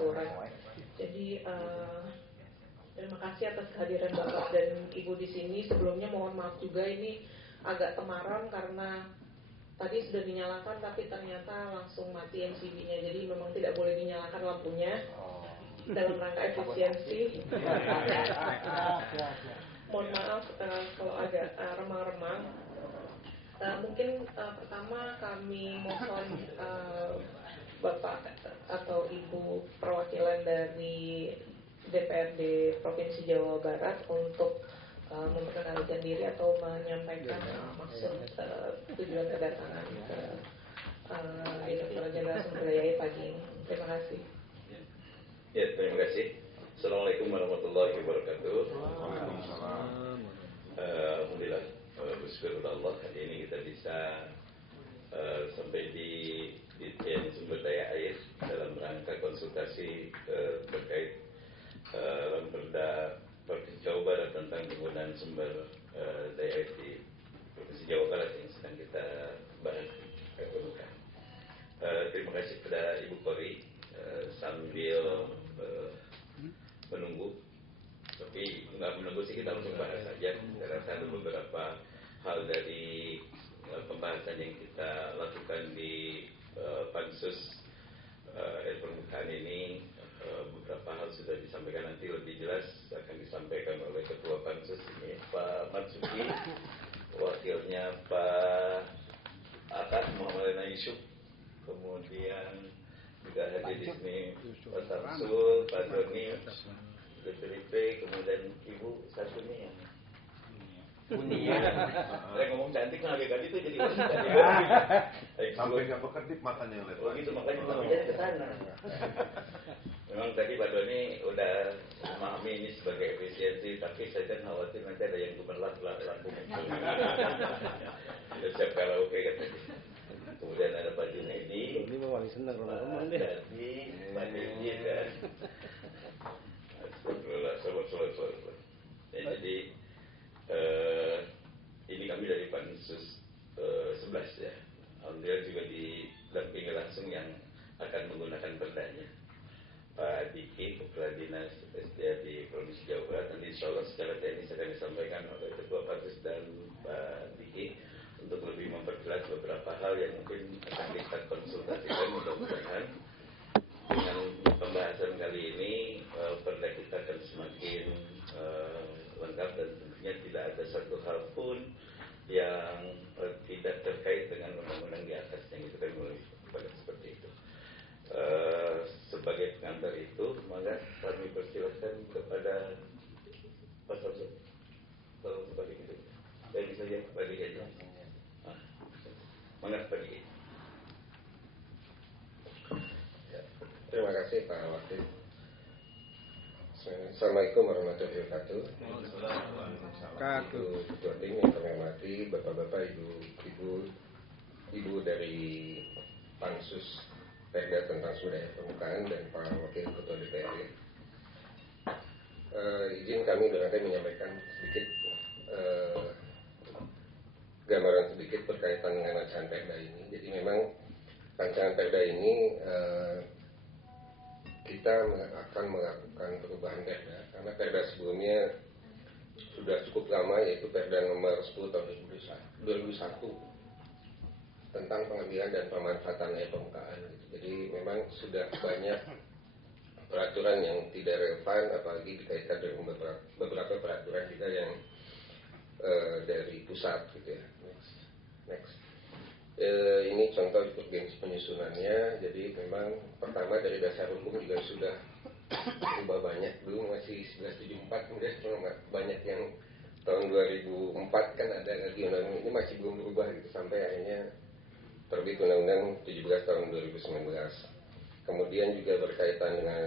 peraturan. Jadi terima kasih atas kehadiran Bapak dan Ibu di sini. Sebelumnya mohon maaf juga ini agak temaram karena tadi sudah dinyalakan tapi ternyata langsung mati MCB-nya. Jadi memang tidak boleh dinyalakan lampunya dalam rangka efisiensi. Mohon maaf kalau agak remang-remang. Mungkin pertama kami mohon Bapak atau Ibu perwakilan dari DPRD Provinsi Jawa Barat untuk memperkenalkan diri atau menyampaikan maksud tujuan kedatangan ke Direktur Jenderal Sumber Daya Air pagi ini. Terima kasih. Ya, terima kasih. Assalamualaikum warahmatullahi wabarakatuh. Waalaikumsalam. Alhamdulillah, bersyukur Allah hari ini kita bisa sampai di Ditjen Sumber Daya Air dalam rangka konsultasi terkait Perda Provinsi Jawa Barat tentang penggunaan sumber daya air di Provinsi Jawa Barat yang sedang kita bahas permukaan. Terima kasih kepada Ibu Kori sambil menunggu, tapi nggak menunggu sih, kita langsung bahas saja. Saya rasa ada beberapa hal dari pembahasan yang kita lakukan di pansus air permukaan ini. Beberapa hal sudah disampaikan, nanti lebih jelas akan disampaikan oleh Ketua Pansus ini Pak Marzuki, wakilnya Pak Akad Muhammad Yusuf, kemudian juga hadir di sini Pak Samsul, Pak Doni, DPRP, kemudian Ibu satu nih yang Unia. Saya ngomong cantik nah agak-agak itu jadi sampai nggak berkedip matanya oleh oh gitu, makanya makanya ke sana. Memang tadi Pak Doni udah memahami ini sebagai efisiensi, tapi saya kan khawatir nanti ada yang gemerlap lampu muncul. Kita siap karaoke katanya. Kemudian ada Pak Junedi, ini mau wali senang kalau ngomong deh. Jadi Pak Dedi dan Astagfirullah, sobat. Jadi ini kami dari Pansus 11 ya. Alhamdulillah juga didampingi langsung yang akan menggunakan perdanya, Pak Diki, Kepala Dinas SDA di Provinsi Jawa Barat. Dan insya Allah secara teknis akan disampaikan oleh Ketua Pansus dan Pak Diki untuk lebih memperjelas beberapa hal yang mungkin akan kita konsultasikan. Mudah-mudahan dengan pembahasan kali ini perda kita akan semakin lengkap dan tentunya tidak ada satu hal pun yang tidak terkait dengan undang-undang di atasnya, itu kan mulai pada seperti itu. Sebagai pengantar itu, maka kami persilakan kepada Pak Samsul. Tolong kembali gitu. Saya bisa ya kembali aja. Mangga kembali. Terima kasih Pak Wakil. Assalamualaikum warahmatullahi wabarakatuh. Ibu Ketua Tim yang kami hormati, Bapak-bapak, Ibu dari Pansus Perda tentang Sumber Daya Permukaan dan Pak Wakil Ketua DPRD. Izin kami barangkali menyampaikan sedikit gambaran sedikit berkaitan dengan rancangan Perda ini. Jadi memang rancangan Perda ini kita akan melakukan perubahan Perda karena Perda sebelumnya sudah cukup lama, yaitu Perda nomor 10 tahun 2001 tentang pengambilan dan pemanfaatan air permukaan. Jadi memang sudah banyak peraturan yang tidak relevan, apalagi dikaitkan dengan beberapa peraturan juga yang dari pusat gitu ya. Next. Ini contoh urgensi penyusunannya. Jadi memang pertama dari dasar hukum juga sudah berubah banyak. Dulu masih 1974, kemudian banyak yang tahun 2004 kan ada lagi undang-undang ini masih belum berubah gitu, sampai akhirnya terbit Undang-Undang 17 tahun 2019. Kemudian juga berkaitan dengan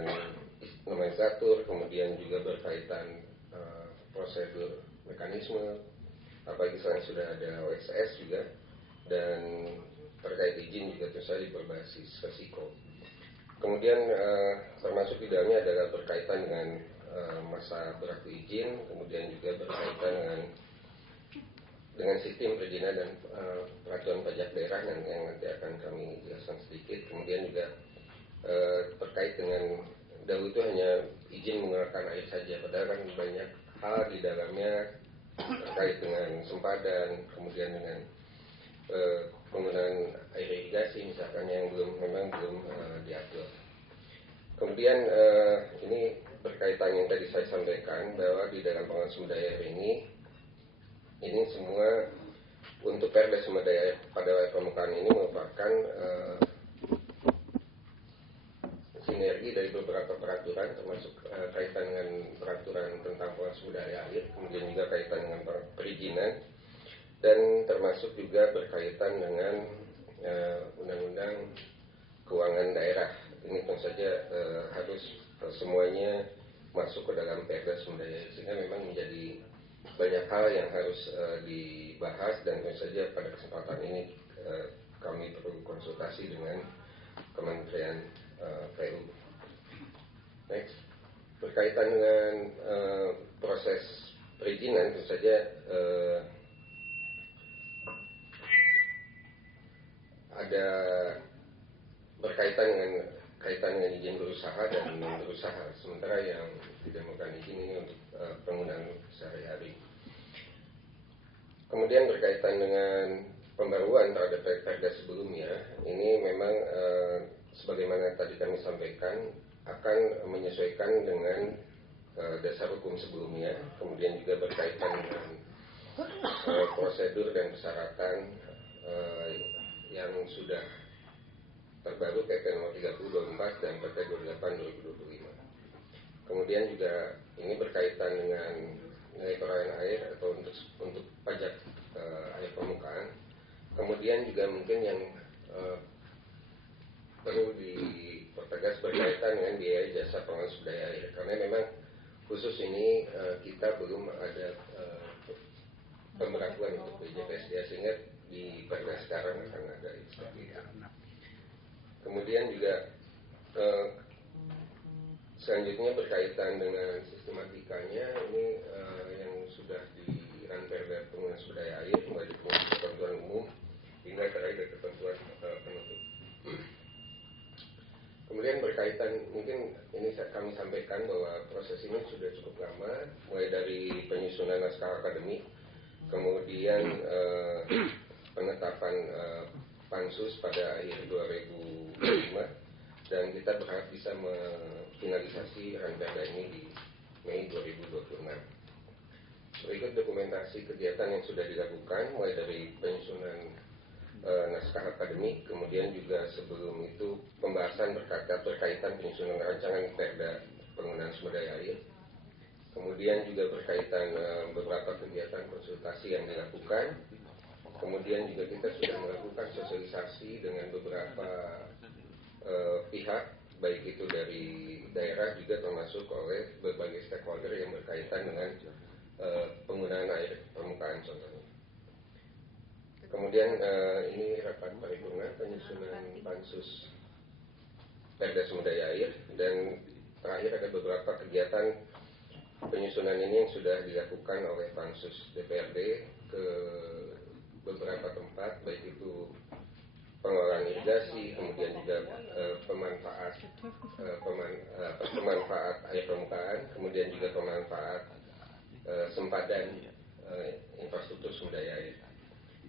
nomenklatur, kemudian juga berkaitan prosedur mekanisme, apalagi sekarang sudah ada OSS juga, dan terkait izin juga tentu saja berbasis resiko. Kemudian termasuk di dalamnya adalah berkaitan dengan masa berlaku izin, kemudian juga berkaitan dengan sistem perizinan dan peraturan pajak daerah yang nanti akan kami jelaskan sedikit. Kemudian juga terkait dengan dahulu itu hanya izin menggunakan air saja, padahal kan banyak hal di dalamnya terkait dengan sempadan, kemudian dengan penggunaan air irigasi misalkan yang memang belum diatur. Kemudian ini berkaitan yang tadi saya sampaikan bahwa di dalam pengelolaan sumber daya air ini semua untuk Perda sumber daya air pada wilayah permukaan ini merupakan sinergi dari beberapa peraturan, termasuk kaitan dengan peraturan tentang pengelolaan sumber daya air, kemudian juga kaitan dengan perizinan, dan termasuk juga berkaitan dengan undang-undang keuangan daerah. Ini tentu saja harus semuanya masuk ke dalam Perda sumber daya air, sehingga memang menjadi banyak hal yang harus dibahas, dan tentu saja pada kesempatan ini kami perlu konsultasi dengan Kementerian PU. Next, berkaitan dengan proses perizinan, tentu saja ada berkaitan dengan izin berusaha dan berusaha, sementara yang tidak melakukan izin ini untuk penggunaan sehari-hari. Kemudian berkaitan dengan pembaruan terhadap perda sebelumnya, ini memang sebagaimana tadi kami sampaikan akan menyesuaikan dengan dasar hukum sebelumnya, kemudian juga berkaitan dengan prosedur dan persyaratan yang sudah terbaru PP nomor 30/24 dan PP 28/2025. Kemudian juga ini berkaitan dengan nilai perolehan air atau untuk pajak air permukaan. Kemudian juga mungkin yang perlu dipertegas berkaitan dengan biaya jasa pengelolaan sumber daya air, karena memang khusus ini kita belum ada pemberlakuan untuk BJPSDA, sehingga di perda sekarang akan ada seperti itu. Kemudian juga selanjutnya berkaitan dengan sistematikanya, ini yang sudah di Perda penggunaan sumber daya air, mulai dari ketentuan umum hingga terakhir ketentuan penutup. Kemudian berkaitan, mungkin ini kami sampaikan bahwa proses ini sudah cukup lama, mulai dari penyusunan naskah akademik, kemudian penetapan pansus pada akhir 2005, dan kita berharap bisa finalisasi ranperda ini di Mei 2026. Berikut dokumentasi kegiatan yang sudah dilakukan, mulai dari penyusunan naskah akademik, kemudian juga sebelum itu pembahasan berkaitan penyusunan rancangan perda penggunaan sumber daya air. Kemudian juga berkaitan beberapa kegiatan konsultasi yang dilakukan. Kemudian juga kita sudah melakukan sosialisasi dengan beberapa pihak, baik itu dari daerah juga termasuk oleh berbagai stakeholder yang berkaitan dengan penggunaan air permukaan contohnya. Kemudian ini rapat paripurna penyusunan pansus Perda sumber daya air, dan terakhir ada beberapa kegiatan penyusunan ini yang sudah dilakukan oleh pansus DPRD ke beberapa tempat, baik itu pengelolaan irigasi, kemudian juga pemanfaat air permukaan, kemudian juga pemanfaat sempadan infrastruktur sumber daya air.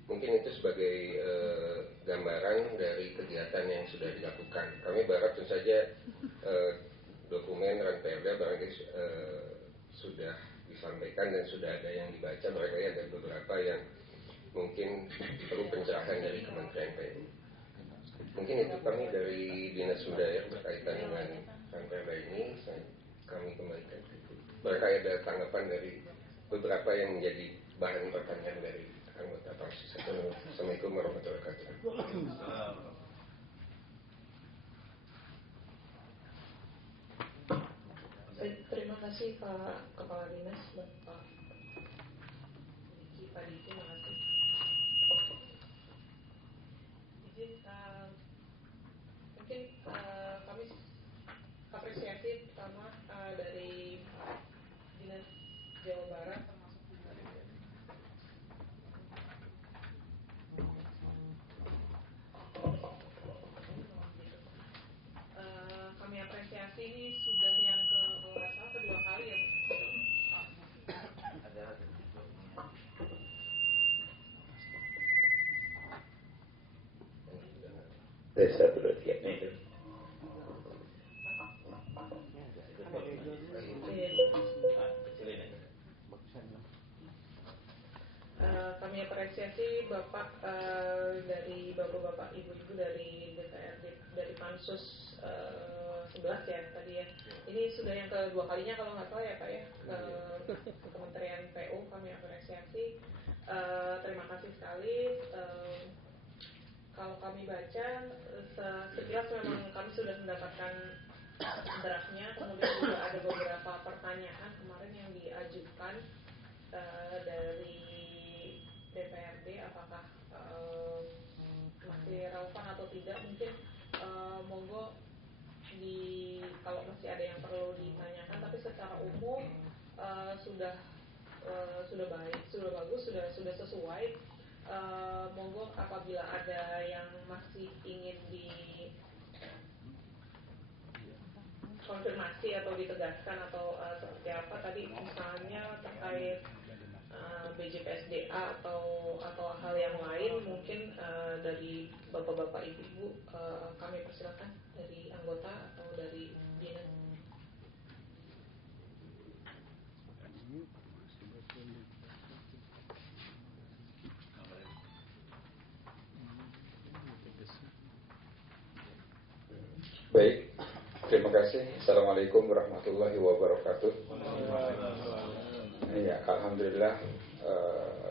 Mungkin itu sebagai gambaran dari kegiatan yang sudah dilakukan. Kami berharap tentu saja dokumen ranperda barangkali sudah disampaikan dan sudah ada yang dibaca, barangkali ada beberapa yang mungkin perlu pencerahan dari Kementerian PU. Mungkin itu kami dari Dinas Sumber Daya berkaitan dengan ranperda ini. Kami kembalikan. Barangkali ada tanggapan dari beberapa yang menjadi bahan pertanyaan dari anggota pansus. Assalamualaikum warahmatullahi wabarakatuh. Terima kasih Pak Kepala Dinas, Bapak Diki, Pak Diki, terima kasih. Izin, mungkin kami apresiasi pertama dari Dinas Jawa Barat, termasuk juga kami apresiasi ini sudah Tes 1, 2, 3. Nih, itu. Kami apresiasi Bapak dari Bapak-bapak Ibu-ibu dari DPRD, dari Pansus 11 ya tadi ya. Ini sudah yang kedua kalinya kalau nggak salah ya Pak ya, ke Kementerian PU kami apresiasi. Terima kasih sekali. Kalau kami baca sekilas memang kami sudah mendapatkan draftnya, kemudian juga ada beberapa pertanyaan kemarin yang diajukan dari DPRD, apakah masih relevan atau tidak. Mungkin monggo kalau masih ada yang perlu ditanyakan, tapi secara umum sudah baik, sudah bagus, sudah sesuai. Monggo apabila ada yang masih ingin dikonfirmasi atau ditegaskan atau seperti apa tadi, misalnya terkait BJPSDA atau hal yang lain, mungkin dari bapak-bapak ibu-ibu kami persilakan dari anggota atau dari dinas. Baik, terima kasih. Assalamualaikum warahmatullahi wabarakatuh. Ya, alhamdulillah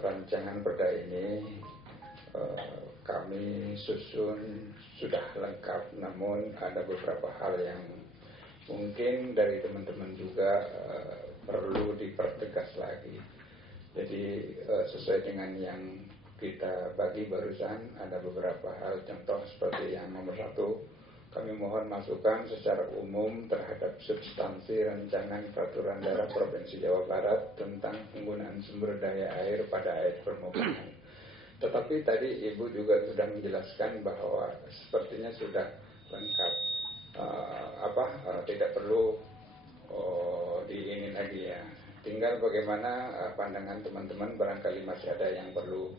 rancangan perda ini kami susun sudah lengkap, namun ada beberapa hal yang mungkin dari teman-teman juga perlu dipertegas lagi. Jadi sesuai dengan yang kita bagi barusan, ada beberapa hal, contoh seperti yang nomor 1, kami mohon masukan secara umum terhadap substansi rancangan peraturan daerah Provinsi Jawa Barat tentang penggunaan sumber daya air pada air permukaan. Tetapi tadi Ibu juga sudah menjelaskan bahwa sepertinya sudah lengkap, tidak perlu diinin lagi ya. Tinggal bagaimana pandangan teman-teman, barangkali masih ada yang perlu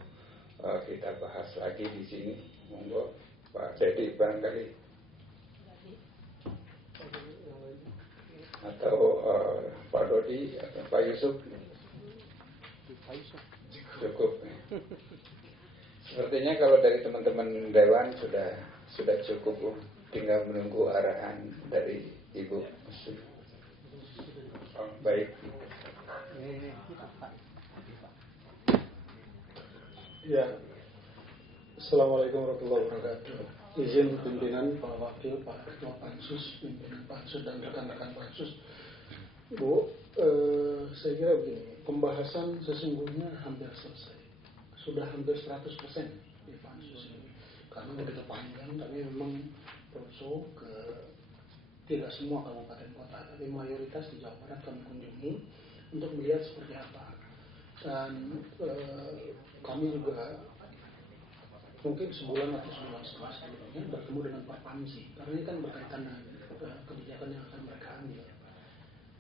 kita bahas lagi di sini. Monggo Pak Dedi barangkali. Atau Pak Dodi atau Pak Yusuf. Cukup. Sepertinya kalau dari teman-teman Dewan sudah cukup, tinggal menunggu arahan dari Ibu. Baik. Ya, Assalamualaikum warahmatullahi wabarakatuh. Izin pimpinan, Pak Wakil, Pak Ketua Pansus, pimpinan Pansus dan rekan-rekan Pansus. Bu, saya kira begini, pembahasan sesungguhnya hampir selesai. Sudah hampir 100% di Pansus ini. Karena begitu panjang, kami memang perlu ke tidak semua kabupaten kota, tapi mayoritas di Jawa Barat kami kunjungi untuk melihat seperti apa. Dan kami juga mungkin sebulan atau sebulan setengah sebelumnya bertemu dengan Pak Pamsi, karena ini kan berkaitan dengan kebijakan yang akan mereka ambil.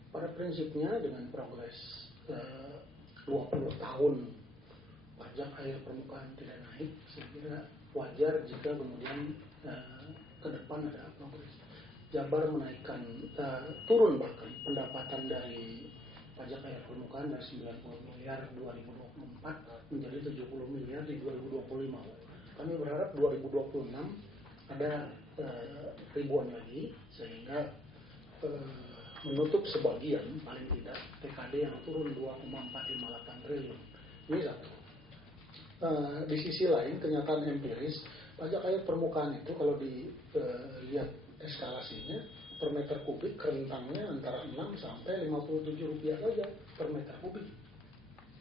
Pada prinsipnya dengan progres 20 tahun pajak air permukaan tidak naik, saya kira wajar jika kemudian ke depan ada progres. Jabar menaikkan, turun bahkan pendapatan dari pajak air permukaan dari 90 miliar 2024 menjadi 70 miliar di 2025. Kami berharap 2026 ada ribuan lagi, sehingga menutup sebagian paling tidak TKD yang turun 2,458 triliun. Ini satu. Di sisi lain, kenyataan empiris, pajak air permukaan itu kalau dilihat eskalasinya per meter kubik rentangnya antara 6 sampai 57 rupiah saja per meter kubik.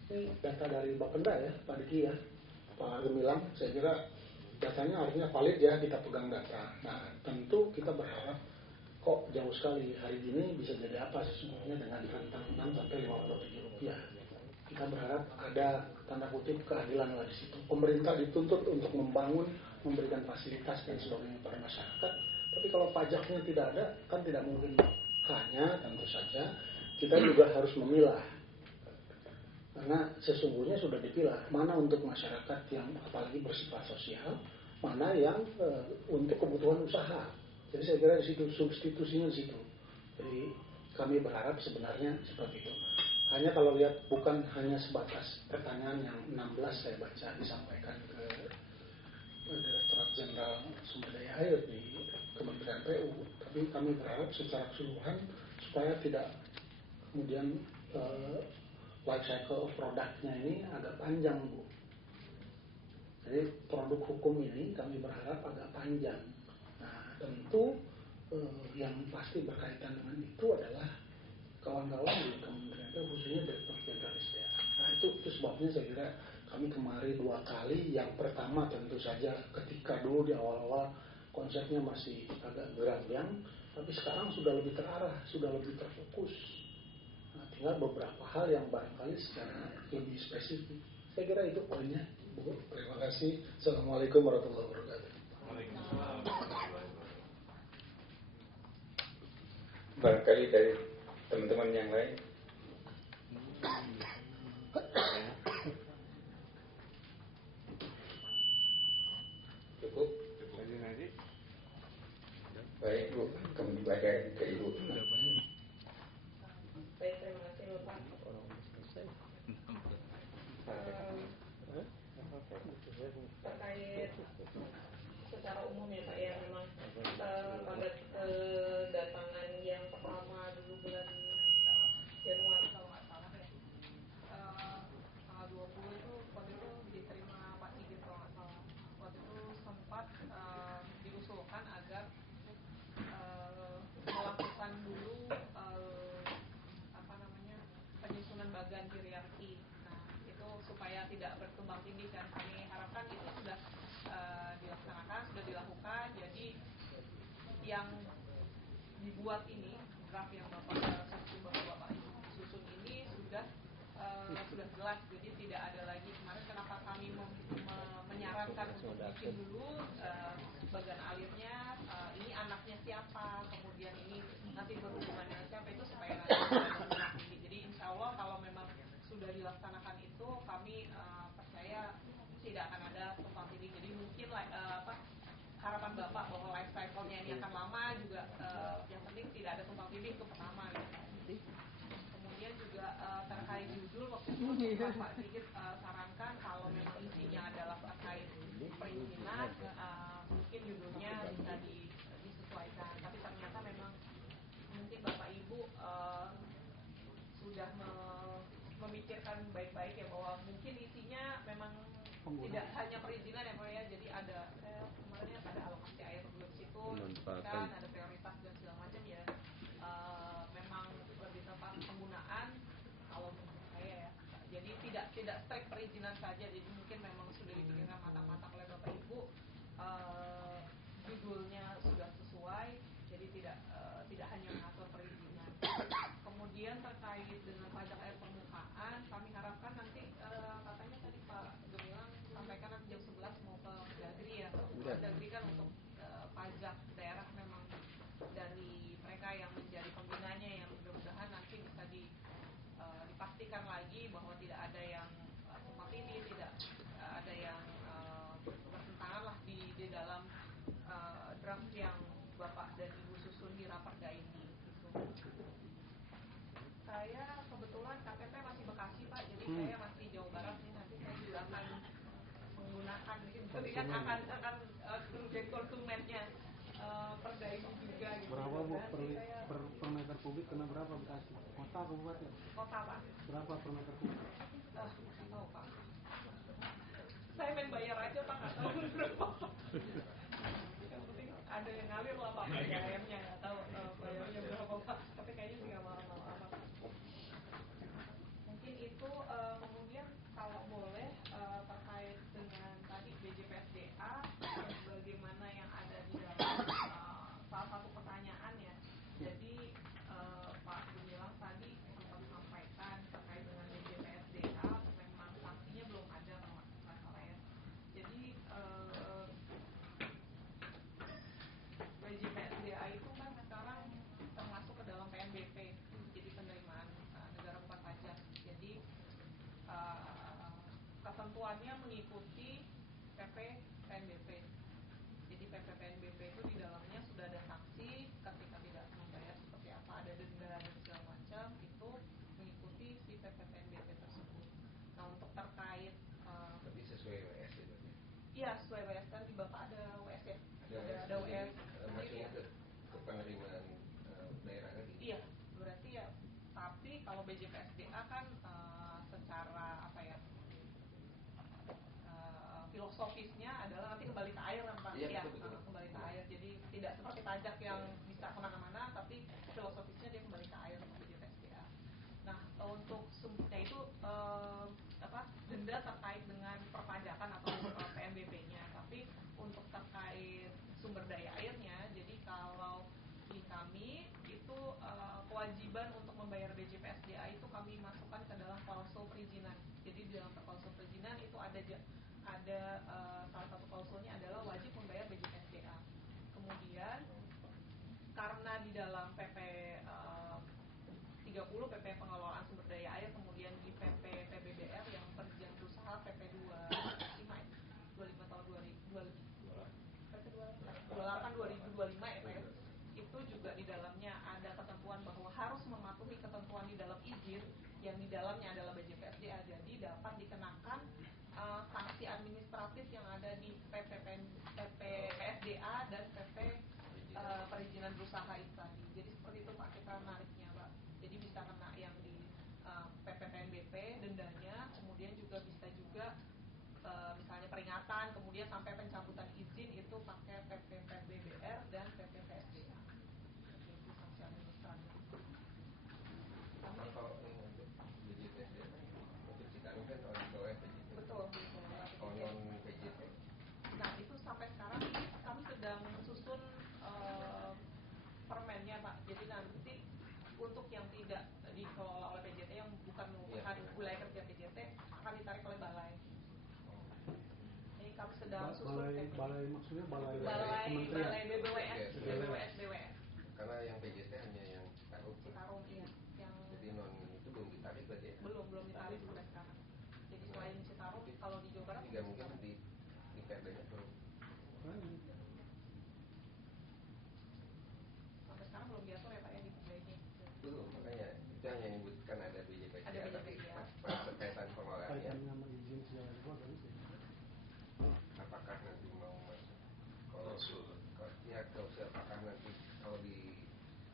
Ini data dari Bapenda ya, Pak Diki ya, Pak Gemilang. Saya kira datanya harusnya valid ya, kita pegang data. Nah, tentu kita berharap kok jauh sekali hari ini bisa jadi apa sesungguhnya dengan rentang 6 sampai 57 rupiah. Kita berharap ada tanda kutip keadilan lah di situ. Pemerintah dituntut untuk membangun, memberikan fasilitas dan sebagainya pada masyarakat. Tapi kalau pajaknya tidak ada, kan tidak mungkin. Hanya tentu saja kita juga harus memilah. Karena sesungguhnya sudah dipilah mana untuk masyarakat yang apalagi bersifat sosial, mana yang untuk kebutuhan usaha. Jadi saya kira di situ substitusinya di situ. Jadi kami berharap sebenarnya seperti itu. Hanya kalau lihat bukan hanya sebatas pertanyaan yang 16 saya baca disampaikan ke Direktorat Jenderal Sumber Daya Air di Kementerian PU, tapi kami berharap secara keseluruhan supaya tidak kemudian life cycle of produknya ini agak panjang, Bu. Jadi produk hukum ini kami berharap agak panjang. Nah, tentu yang pasti berkaitan dengan itu adalah kawan-kawan di Kementerian PU, khususnya Direktur Jenderal SDA. Nah, itu sebabnya saya kira kami kemari 2 kali. Yang pertama tentu saja ketika dulu di awal-awal konsepnya masih agak geram, tapi sekarang sudah lebih terarah, sudah lebih terfokus. Nah, tinggal beberapa hal yang barangkali secara lebih spesifik. Saya kira itu poinnya, Bu. Terima kasih. Assalamualaikum warahmatullahi wabarakatuh. Barangkali dari teman-teman yang lain. Cukup? Baik, Bu. Kembali ke Ibu. Baik, terima kasih Bapak. Terkait secara umum ya Pak, ya memang pada kedatangan yang pertama dulu bulan Januari kalau nggak salah ya, tanggal 20 itu waktu itu diterima Pak Sigit kalau nggak salah. Waktu itu sempat diusulkan agar melakukan dulu penyusunan bagan hierarki. Nah, itu supaya tidak berkembang tinggi kan. Kami harapkan itu sudah dilaksanakan, sudah dilakukan. Jadi yang dibuat ini, draft yang Bapak susun ini sudah jelas. Jadi tidak ada lagi kemarin kenapa kami menyarankan untuk bikin dulu bagan alirnya, ini anaknya siapa, kemudian ini nanti berhubungan dengan siapa, itu supaya nanti jadi insya Allah kalau memang sudah dilaksanakan itu kami percaya tidak akan ada tumpang tindih. Jadi mungkin harapan Bapak bahwa life cycle-nya ini akan lama juga, yang penting tidak ada tumpang tindih itu pertama gitu. Kemudian juga terkait judul waktu itu Pak Sigit sarankan kalau memang isinya adalah terkait perizinan, mungkin judulnya bisa disesuaikan. Tapi ternyata memang mungkin Bapak Ibu sudah memikirkan baik-baik ya bahwa mungkin isinya memang tidak hanya perizinan ya Pak ya. Jadi ada kemarin ada alokasi air dulu di situ, kan ada prioritas dan segala macam ya. Memang lebih tepat penggunaan kalau menurut saya ya. Jadi tidak strict perizinan saja. Jadi mungkin memang sudah dipikirkan matang-matang oleh Bapak Ibu. Judulnya sudah sesuai. Jadi tidak hanya mengatur perizinan. Kemudian terkait dengan pajak air permukaan, kami harapkan nanti katanya tadi Pak Gemilang sampaikan nanti jam 11 mau ke Dagri ya. Dagri kan untuk pajak daerah memang dari mereka yang menjadi pembinanya, yang mudah-mudahan nanti bisa dipastikan lagi bahwa tidak ada yang tumpang tindih, tidak ada yang bertentangan lah di dalam draft yang Bapak dan Ibu susun di Raperda ini gitu. Saya kebetulan KTP masih Bekasi Pak, jadi saya masih Jawa Barat nih. Nanti saya juga akan menggunakan, jadi kan akan jadi konsumennya Perda ini juga gitu. Berapa Bu per meter kubik kena berapa Bekasi? Kota kabupaten? Kota Pak. Berapa per meter kubik? Nggak tahu Pak. Saya main bayar aja Pak, nggak tahu berapa. Yang penting ada yang ngalir lah Pak, PDAM-nya nggak tahu bayarnya berapa Pak. Tapi kayaknya sih nggak mahal-mahal amat. Mungkin itu kemudian kalau boleh terkait dengan tadi BJPSDA, bagaimana yang ada di dalam salah satu pertanyaan ya. Jadi Pak Gemilang tadi sempat sampaikan terkait dengan BJPSDA, memang sanksinya belum ada kalau nggak salah ya. Jadi BJPSDA itu Iya, sesuai WS kan di Bapak ada WS ya? Ada WS. Masuknya ke penerimaan daerah lagi. Iya, berarti ya. Tapi kalau BJPSDA kan secara apa ya? Filosofisnya adalah nanti kembali ke air kan Pak? Iya, ya, betul. Kembali ke air. Jadi tidak seperti pajak yang bisa kemana-mana, tapi filosofisnya dia kembali ke air untuk BJPSDA. Nah, untuk sumbernya itu denda terkait dengan perpajakan atau PNBP-nya. Tapi untuk terkait sumber daya airnya, jadi kalau di kami itu kewajiban untuk membayar BJPSDA itu kami masukkan ke dalam klausul perizinan. Jadi di dalam klausul perizinan itu ada salah satu klausulnya adalah wajib membayar BJPSDA. Kemudian karena di dalam PP 30 PP pengelolaan sumber daya air, kemudian di PP PBBR yang perizinan berusaha PP 25 tahun 28 2025 ya Pak ya. Itu juga di dalamnya ada ketentuan bahwa harus mematuhi ketentuan di dalam izin yang di dalamnya adalah BJPSDA. Jadi dapat dikenakan sanksi administratif yang ada di PP PSDA dan PP perizinan berusaha itu tadi. Jadi seperti itu Pak kita nariknya Pak. Jadi bisa kena yang di PP PNBP dendanya, kemudian juga bisa juga misalnya peringatan, kemudian sampai pencabutan izin itu pakai PP PBBR dan PP PSDA. Itu sanksi administratif. Kalau untuk BJPSDA untuk Cikarang kan kalau di bawah PJT. Betul. Kalau non PJT. Nah itu sampai sekarang kami sedang susun permennya Pak. Jadi nanti untuk yang tidak dikelola oleh PJT yang bukan merupakan wilayah kerja PJT akan ditarik oleh balai. Ini kami sedang susun balai maksudnya balai BBWS. Karena yang PJT hanya yang Citarum iya. Yang jadi non itu belum ditarik berarti ya? Belum ditarik sampai sekarang. Jadi selain Citarum kalau di Jawa Barat tidak mungkin di perdanya belum. Sampai sekarang belum diatur ya Pak ya di perdanya. Belum, makanya itu hanya menyebutkan ada BJPSDA. Ada BJPSDA. Pada terkaitan pengelolaannya. kaitan sama izin segala macam. Apakah nanti mau masuk klausul apakah nanti kalau di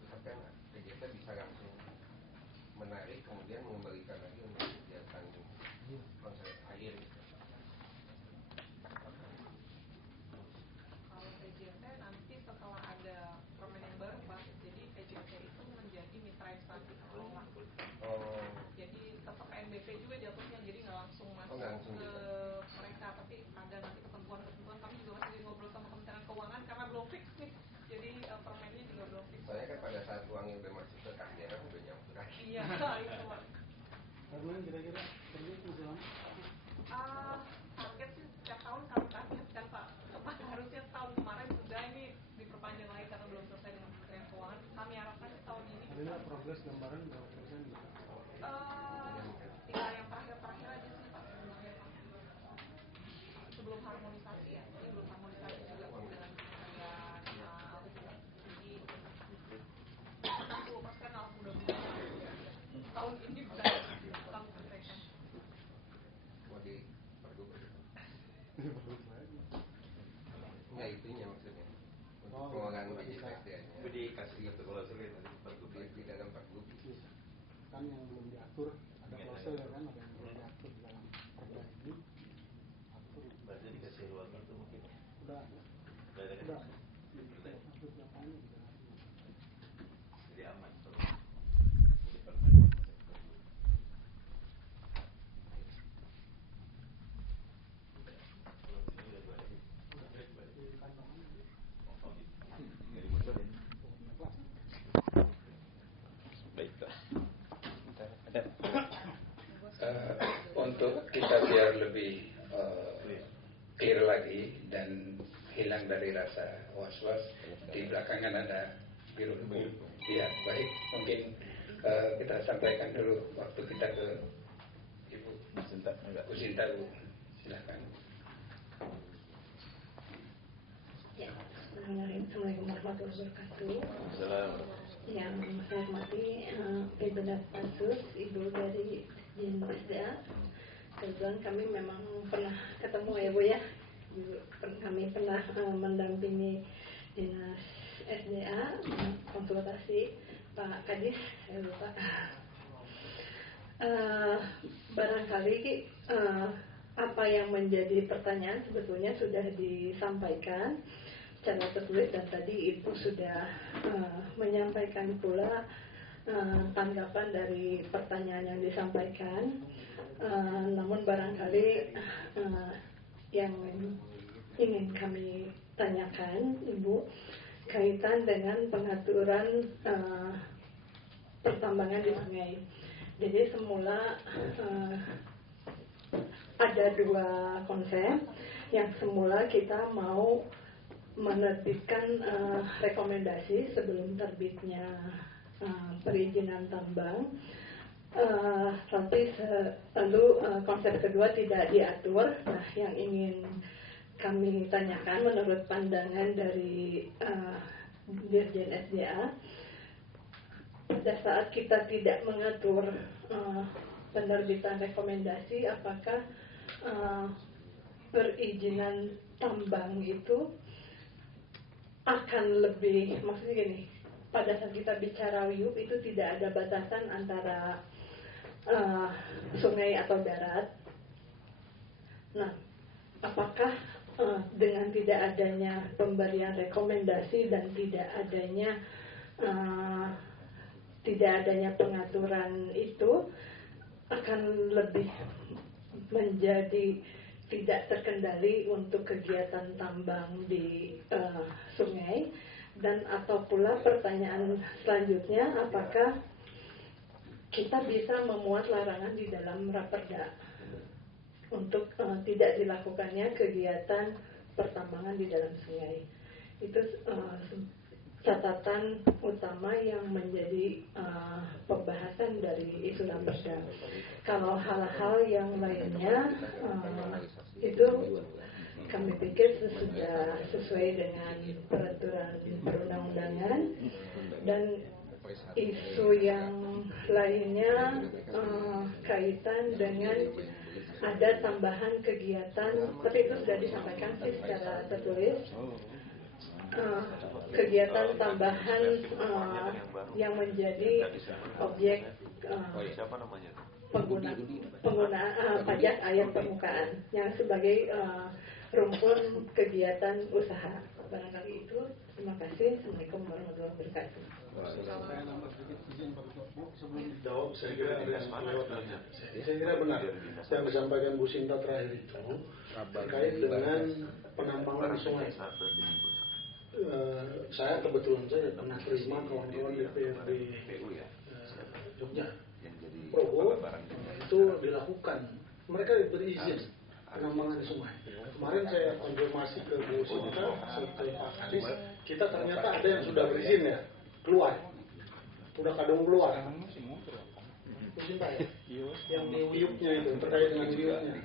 misalkan PJT bisa langsung menarik kemudian mengembalikan lagi untuk kegiatan konsep air. Kalau PJT nanti setelah ada permen yang baru Pak, jadi PJT itu menjadi mitra instansi pengelola. Jadi tetap NBP juga jatuhnya, jadi nggak langsung masuk ke mereka, tapi ada nanti ketentuan-ketentuan. Kami juga masih ngobrol sama Kementerian Keuangan karena belum fix nih. Jadi permennya juga belum fix. Soalnya kan pada saat uangnya udah masuk ke kantong udah nyampe lagi. Iya, itu Pak. Karena kira-kira pergi masih lama? Target sih setiap tahun kami targetkan Pak. Harusnya tahun kemarin sudah ini diperpanjang lagi karena belum selesai dengan Kementerian Keuangan. Kami harapkan tahun ini. Ada progres gambaran berapa persen gitu? Tinggal yang terakhir aja sih Pak sebenarnya Pak. Sebelum harmonisasi ya, ini belum harmonisasi juga dengan Kementerian jadi 60% lah mudah-mudahan tahun ini bisa kami selesaikan. Mau di pergub nggak itunya maksudnya untuk pengelolaan BJPSDA-nya. Itu dikasih ke klausul ya tadi pergub di dalam pergub. Kan yang belum diatur ada klausul ya kan, ada yang belum diatur di dalam perda ini. Atur. Berarti dikasih ruang itu mungkin. Udah. Udah. Jadi aman. Untuk kita biar lebih clear lagi dan hilang dari rasa was-was, di belakangan ada biru debu. Ya baik, mungkin kita sampaikan dulu waktu kita ke Ibu Bu Sinta Bu, silakan. Ya, Assalamualaikum warahmatullahi wabarakatuh. Yang saya hormati Pimpinan Pansus, Ibu dari BJPSDA. Kebetulan kami memang pernah ketemu ya Bu ya kami pernah mendampingi dinas SDA konsultasi Pak Kadis, saya lupa. Barangkali apa yang menjadi pertanyaan sebetulnya sudah disampaikan secara tertulis dan tadi Ibu sudah menyampaikan pula tanggapan dari pertanyaan yang disampaikan. Namun barangkali yang ingin kami tanyakan Ibu kaitan dengan pengaturan pertambangan di sungai. Jadi semula ada dua konsep. Yang semula kita mau menerbitkan rekomendasi sebelum terbitnya perizinan tambang. Tapi lalu konsep kedua tidak diatur. Nah, yang ingin kami tanyakan menurut pandangan dari Dirjen SDA, pada saat kita tidak mengatur penerbitan rekomendasi, apakah perizinan tambang itu akan lebih, maksudnya gini, pada saat kita bicara WIUP itu tidak ada batasan antara sungai atau darat. Nah, apakah dengan tidak adanya pemberian rekomendasi dan tidak adanya pengaturan itu akan lebih menjadi tidak terkendali untuk kegiatan tambang di sungai? Dan atau pula pertanyaan selanjutnya, apakah kita bisa memuat larangan di dalam Raperda untuk tidak dilakukannya kegiatan pertambangan di dalam sungai? Itu catatan utama yang menjadi pembahasan dari isu Raperda. Kalau hal-hal yang lainnya itu kami pikir sudah sesuai dengan peraturan perundang-undangan. Dan isu yang lainnya kaitan dengan ada tambahan kegiatan, tapi itu sudah disampaikan sih secara tertulis, kegiatan tambahan yang menjadi objek penggunaan pajak air permukaan yang sebagai rumpun kegiatan usaha. Barangkali itu. Terima kasih. Assalamualaikum warahmatullahi wabarakatuh. Saya nambah sedikit izin Pak Bu, sebelum dijawab saya kira benar yang disampaikan Bu Sinta terakhir itu terkait dengan penambangan sungai. Saya kebetulan saya pernah terima kawan-kawan DPRD Jogja, Progo, itu dilakukan. Mereka diberi izin penambangan di sungai. Kemarin saya konfirmasi ke Bu Sinta, ke Pak Kadis, kita ternyata ada yang sudah berizin ya, keluar, udah kadung keluar. Bu Sinta ya, yang di WIUP-nya itu terkait dengan WIUP-nya.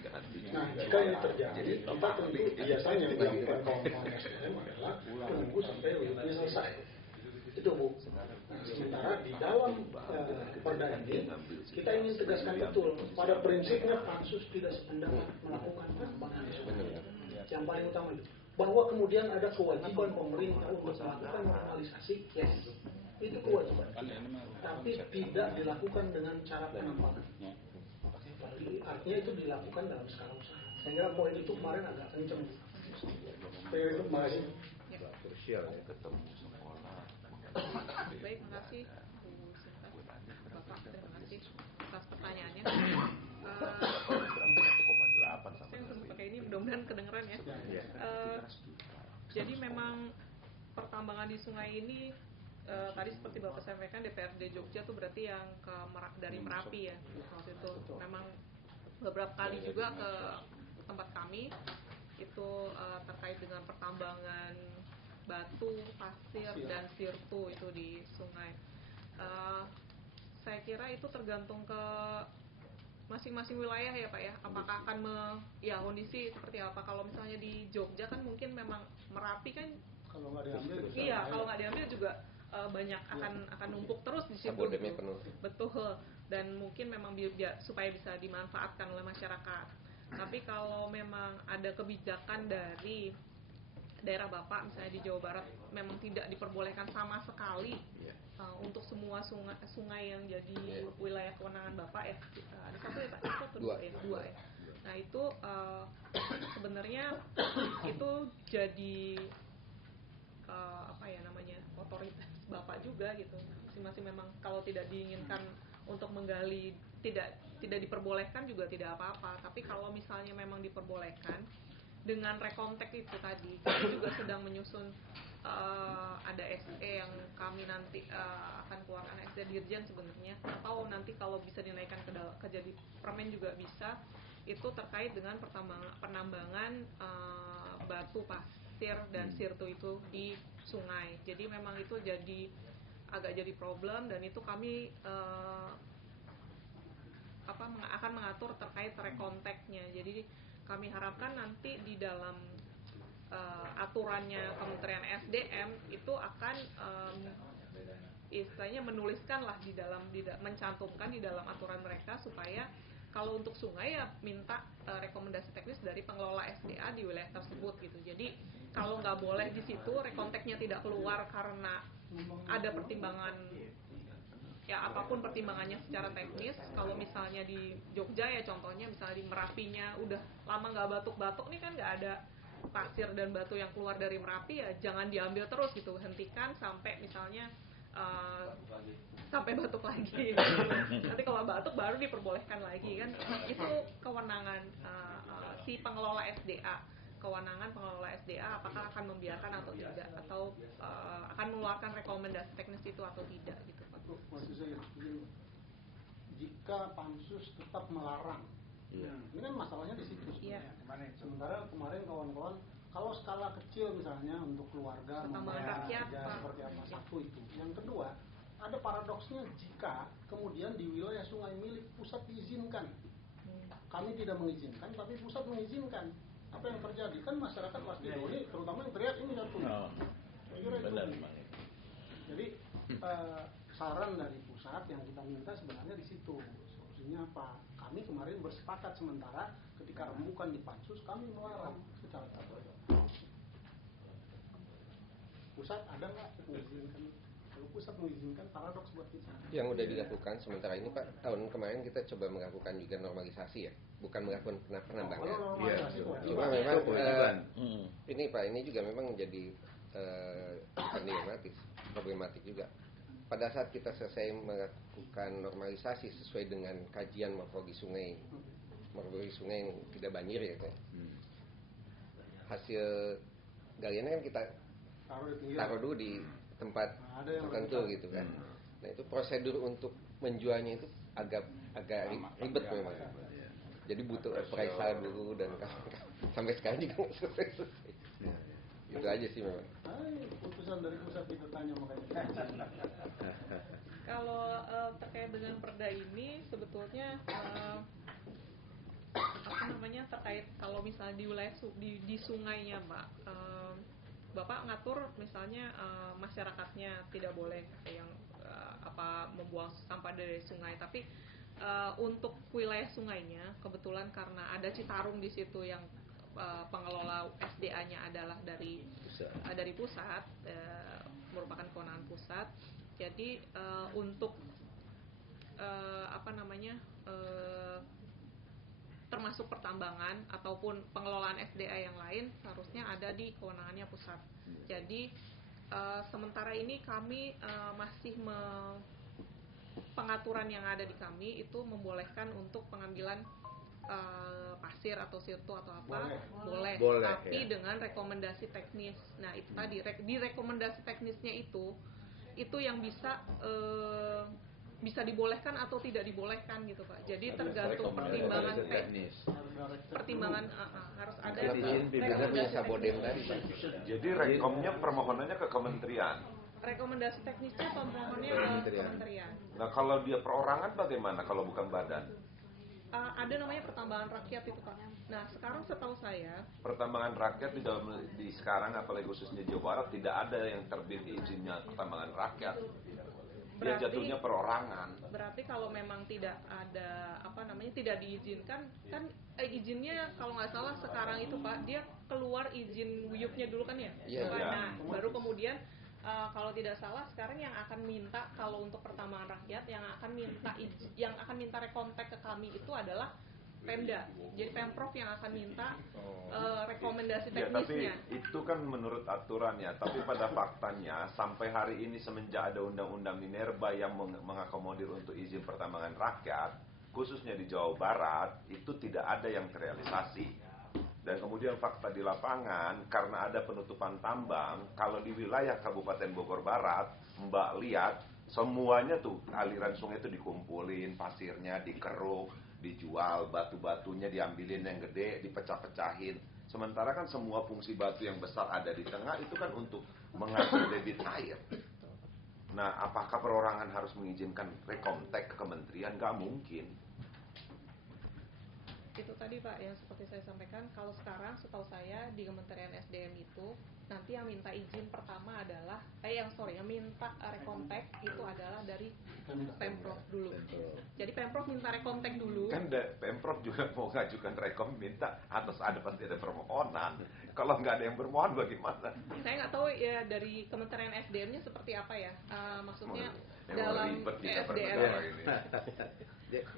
Nah, jika ini terjadi, kita tentu biasanya yang dilakukan kawan-kawan SDM adalah menunggu sampai WIUP-nya selesai. Itu Bu. Nah, sementara di dalam perda ini kita ingin tegaskan betul pada prinsipnya pansus tidak sependapat melakukan penambangan di sungai. Yang paling utama itu bahwa kemudian ada kewajiban pemerintah untuk melakukan normalisasi, yes, itu kewajiban, tapi tidak dilakukan dengan cara penambangan. Artinya itu dilakukan dalam skala usaha. Saya kira poin itu kemarin agak kenceng. Itu masih krusial ya, ketemu sekolah. Baik, terima kasih Bu Sinta. Bapak, terima kasih atas pertanyaannya. Saya langsung pakai ini, mudah-mudahan kedengeran ya. Jadi memang pertambangan di sungai ini tadi seperti Bapak sampaikan, DPRD Jogja tuh berarti yang dari Merapi ya waktu itu. Memang beberapa kali juga ke tempat kami itu terkait dengan pertambangan batu, pasir, dan sirtu itu di sungai. Saya kira itu tergantung ke masing-masing wilayah ya Pak ya. Apakah akan kondisi seperti apa? Kalau misalnya di Jogja kan mungkin memang Merapi kan kalau nggak diambil, kalau nggak diambil juga banyak akan numpuk terus di situ. Betul. Dan mungkin memang supaya bisa dimanfaatkan oleh masyarakat. Tapi kalau memang ada kebijakan dari daerah Bapak, misalnya di Jawa Barat, memang tidak diperbolehkan sama sekali untuk semua sungai yang jadi wilayah kewenangan Bapak ya. Ada satu ya Pak? Satu dua ya? Dua ya. Nah itu sebenarnya itu jadi apa ya namanya, otoritas Bapak juga gitu. Masing-masing memang kalau tidak diinginkan untuk menggali, tidak diperbolehkan juga tidak apa-apa. Tapi kalau misalnya memang diperbolehkan, dengan rekontek itu tadi, kami juga sedang menyusun ada SE yang kami nanti akan keluarkan, SE Dirjen sebenarnya, atau nanti kalau bisa dinaikkan ke jadi permen juga bisa. Itu terkait dengan penambangan batu pasir dan sirtu itu di sungai. Jadi memang itu agak jadi problem, dan itu kami akan mengatur terkait rekonteknya. Jadi kami harapkan nanti di dalam aturannya Kementerian SDM itu akan istilahnya menuliskan lah mencantumkan di dalam aturan mereka, supaya kalau untuk sungai ya minta rekomendasi teknis dari pengelola SDA di wilayah tersebut gitu. Jadi kalau nggak boleh di situ, rekonteknya tidak keluar karena ada pertimbangan, ya apapun pertimbangannya secara teknis. Kalau misalnya di Jogja ya contohnya, misalnya di Merapinya udah lama nggak batuk-batuk nih kan, nggak ada pasir dan batu yang keluar dari Merapi, ya jangan diambil terus gitu, hentikan sampai misalnya sampai batuk lagi. Nanti kalau batuk baru diperbolehkan lagi kan. Itu kewenangan si pengelola SDA. Kewenangan pengelola SDA apakah akan membiarkan atau tidak, atau akan mengeluarkan rekomendasi teknis itu atau tidak gitu Pak. Maksud saya begini, jika Pansus tetap melarang, ini kan masalahnya di situ sebenarnya. Sementara kemarin kawan-kawan, kalau skala kecil misalnya untuk keluarga membayar seperti apa, satu itu. Yang kedua, ada paradoksnya jika kemudian di wilayah sungai milik pusat diizinkan, kami tidak mengizinkan tapi pusat mengizinkan, apa yang terjadi? Kan masyarakat pasti ini, terutama yang teriak ini satu. Benar. Jadi saran dari pusat yang kita minta sebenarnya di situ. Solusinya apa? Kami kemarin bersepakat sementara ketika rembukan di Pansus kami melarang secara tertulis. Pusat ada nggak mengizinkan? Kalau pusat mengizinkan, paradoks buat kita. Yang udah dilakukan sementara ini Pak, tahun kemarin kita coba melakukan juga normalisasi ya, bukan melakukan penambangan. Cuma memang ini Pak, ini juga memang menjadi problematik juga. Pada saat kita selesai melakukan normalisasi sesuai dengan kajian morfologi sungai yang tidak banjir ya, hasil galiannya kan kita taruh dulu di tempat tertentu gitu kan. Nah itu prosedur untuk menjualnya itu agak ribet memang. Jadi butuh appraisal dulu dan sampai sekarang juga nggak selesai. Itu aja sih memang. Putusan dari pusat kita tanya makanya. Kalau terkait dengan perda ini sebetulnya terkait kalau misalnya di wilayah di sungainya Pak, Bapak ngatur misalnya masyarakatnya tidak boleh yang membuang sampah dari sungai, tapi untuk wilayah sungainya kebetulan karena ada Citarum di situ yang pengelola SDA-nya adalah dari pusat, merupakan kewenangan pusat. Jadi untuk termasuk pertambangan ataupun pengelolaan SDA yang lain seharusnya ada di kewenangannya pusat. Jadi sementara ini kami masih pengaturan yang ada di kami itu membolehkan untuk pengambilan pasir atau sirtu atau apa boleh tapi dengan rekomendasi teknis. Nah itu tadi di rekomendasi teknisnya itu yang bisa dibolehkan atau tidak dibolehkan gitu Pak. Jadi tergantung pertimbangan teknis. Harus ada rekomendasi teknis. Jadi rekomnya permohonannya ke kementerian. Rekomendasi teknisnya permohonannya ke kementerian. Nah kalau dia perorangan bagaimana kalau bukan badan? Ada namanya pertambangan rakyat itu Pak. Nah sekarang setahu saya pertambangan rakyat di sekarang apalagi khususnya Jawa Barat tidak ada yang terbit izinnya pertambangan rakyat. Dia jatuhnya perorangan. Berarti kalau memang tidak ada tidak diizinkan kan izinnya kalau nggak salah sekarang itu Pak, dia keluar izin WIUP-nya dulu kan ya? Iya. Nah, baru kemudian kalau tidak salah sekarang yang akan minta kalau untuk pertambangan rakyat yang akan minta rekontek ke kami itu adalah Pemda. Jadi Pemprov yang akan minta rekomendasi teknisnya. Tapi itu kan menurut aturannya. Tapi pada faktanya sampai hari ini semenjak ada Undang-Undang Minerba yang mengakomodir untuk izin pertambangan rakyat, khususnya di Jawa Barat, itu tidak ada yang terrealisasi. Dan kemudian fakta di lapangan, karena ada penutupan tambang, kalau di wilayah Kabupaten Bogor Barat, Mbak lihat, semuanya tuh aliran sungai itu dikumpulin, pasirnya dikeruk, dijual, batu-batunya diambilin yang gede, dipecah-pecahin. Sementara kan semua fungsi batu yang besar ada di tengah itu kan untuk mengatur debit air. Nah, apakah perorangan harus mengizinkan rekontek ke kementerian? Gak mungkin. Itu tadi Pak yang seperti saya sampaikan, kalau sekarang setahu saya di Kementerian SDM itu nanti yang minta izin pertama adalah yang minta rekontek itu adalah dari Pemprov dulu. Jadi Pemprov minta rekontek dulu. Kan Pemprov juga mau ngajukan rekom minta atas pasti ada permohonan. Kalau nggak ada yang bermohon bagaimana? Saya nggak tahu ya dari Kementerian SDM-nya seperti apa ya. Maksudnya yang dalam ribet kita SDM. ini.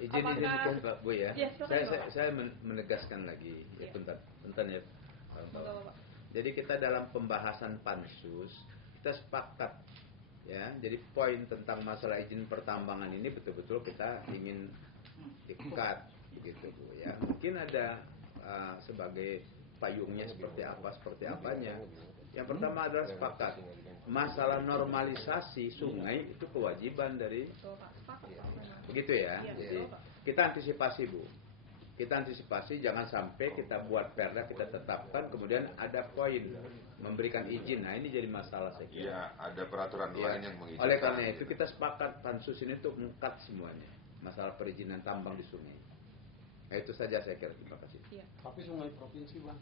Izin Pak Bu ya. Yes, saya menegaskan lagi. Ya. Bentar ya. Bapak. Jadi kita dalam pembahasan pansus kita sepakat ya. Jadi poin tentang masalah izin pertambangan ini betul-betul kita ingin ikat begitu Bu ya. Mungkin ada sebagai payungnya seperti apanya. Yang pertama adalah sepakat masalah normalisasi sungai itu kewajiban dari begitu ya. Jadi kita antisipasi Bu. Kita antisipasi jangan sampai kita buat perda kita tetapkan kemudian ada poin memberikan izin. Nah ini jadi masalah saya kira. Iya, ada peraturan lain yang mengizinkan. Oleh karena itu kita sepakat pansus ini untuk mengkat semuanya masalah perizinan tambang di sungai. Nah itu saja saya kira. Terima kasih. Iya. Tapi sungai provinsi Bang.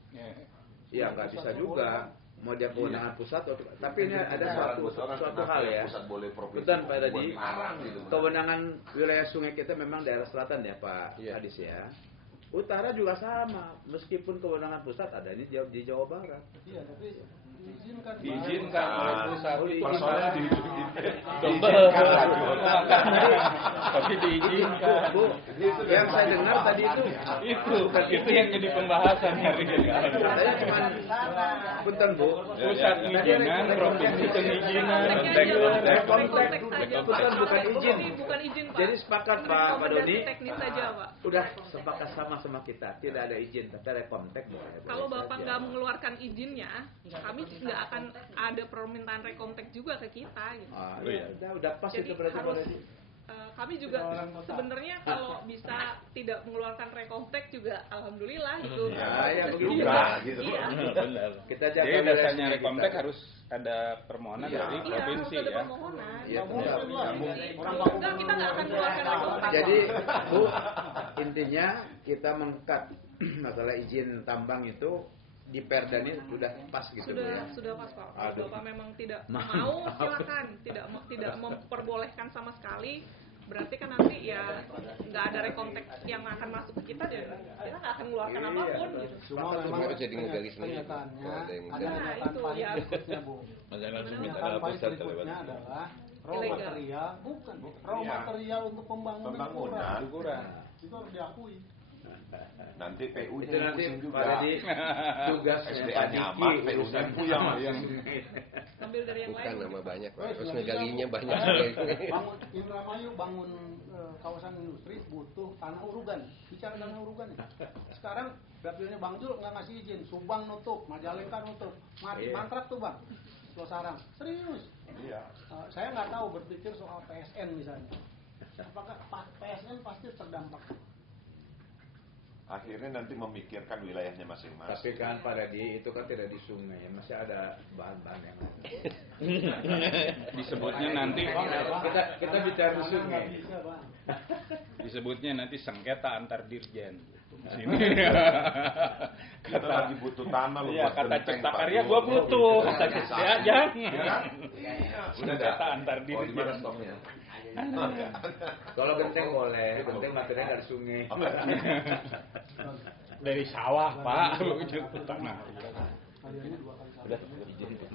Iya nggak bisa juga. Mau dia kewenangan pusat, tapi ini ada suatu hal ya. Betul Pak tadi. Kewenangan wilayah sungai kita memang daerah selatan ya Pak Hadis ya. Utara juga sama, meskipun kewenangan pusat ada ini di Jawa Barat. Iya, tapi diizinkan oleh pusat. Persoalannya tapi diizinkan. Bu, yang saya dengar tadi itu yang jadi pembahasan hari ini. Saya cuma punten Bu, pusat pengizinan, provinsi pengizinan, punten bukan izin. Bukan izin Pak. Jadi sepakat Pak Doni. Teknis saja Pak. Udah sepakat sama kita, tidak ada izin, tapi rekontek boleh. Kalau Bapak nggak mengeluarkan izinnya, kami nggak akan ada permintaan rekontek juga ke kita gitu. Udah pas jadi itu berarti harus, kami juga sebenarnya kalau bisa tidak mengeluarkan rekontek juga alhamdulillah gitu. Ya begitu gitu. Iya. Benar. Kita jaga jadi dasarnya rekontek harus ada permohonan dari provinsi harus ada ya. permohonan. Enggak, kita nggak akan mengeluarkan rekontek. Jadi Bu, intinya kita mengkat masalah izin tambang itu di perda ini sudah pas gitu ya. Sudah pas Pak. Kalau Bapak memang tidak mau silakan, tidak memperbolehkan sama sekali. Berarti kan nanti ya nggak ada rekontek yang akan masuk ke kita dan kita nggak akan mengeluarkan apapun gitu. Cuma memang jadi ngegali sendiri. Ada itu ya berikutnya Bu. Poin berikutnya adalah raw material raw material untuk pembangunan itu harus diakui. Nanti PU itu nanti juga. Pak Dedi tugasnya SDA nyaman, PU-nya puyang. Ambil dari yang Bukan lain. nama banyak Pak, terus ngegalinya banyak. Bangun Indramayu, bangun kawasan industri butuh tanah urugan. Bicara tanah urugan ya. Sekarang dapilnya Bang Jul nggak ngasih izin, Subang nutup, Majalengka nutup, mantrak tuh Bang. Losarang, serius. Iya. Saya nggak tahu berpikir soal PSN misalnya. Apakah PSN pasti terdampak? Akhirnya nanti memikirkan wilayahnya masing-masing. Tapi kan Pak Dedi itu kan tidak di sungai, masih ada bahan-bahan yang lain. Disebutnya nanti kita bicara di sungai. disebutnya nanti sengketa antar dirjen. Sini. Kita lagi butuh tanah lu Iya, buat kata genteng, Cipta Pak. Karya gua butuh, kata Iya, dia jangan. Udah Data antar diri. Oh, di mana stoknya? Kalau genteng boleh, genteng materialnya dari sungai. Dari sawah, Pak. Itu tanah. Udah izin itu.